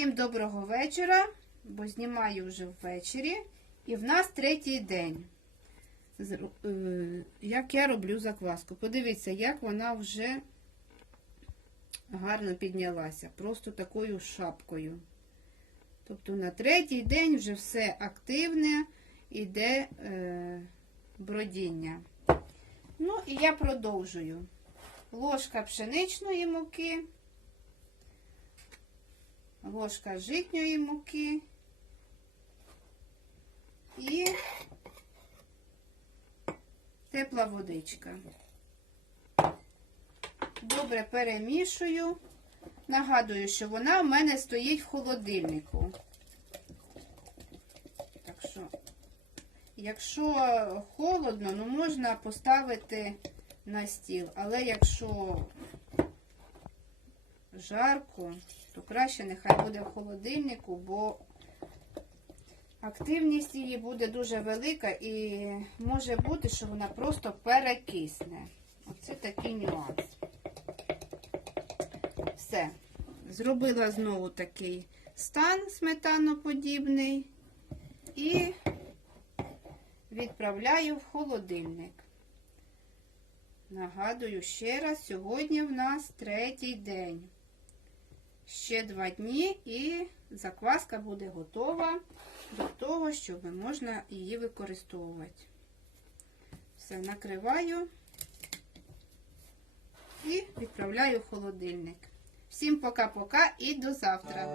Всім доброго вечора, бо знімаю вже ввечері. І в нас третій день. Е, Як я роблю закваску. Подивіться, як вона вже гарно піднялася. Просто такою шапкою. Тобто на третій день вже все активне, іде е, бродіння. Ну і я продовжую. Ложка пшеничної муки ложка житньої муки і тепла водичка. Добре перемішую. Нагадую, що вона в мене стоїть в холодильнику. Так що, якщо холодно, ну можна поставити на стіл, але якщо жарко, то краще нехай буде в холодильнику, бо активність її буде дуже велика і може бути, що вона просто перекисне. Оце такий нюанс. Все. Зробила знову такий стан сметаноподібний і відправляю в холодильник. Нагадую ще раз, сьогодні в нас третій день. Ще два дні і закваска буде готова до того, щоб можна її використовувати. Все, накриваю і відправляю в холодильник. Всім пока-пока і до завтра.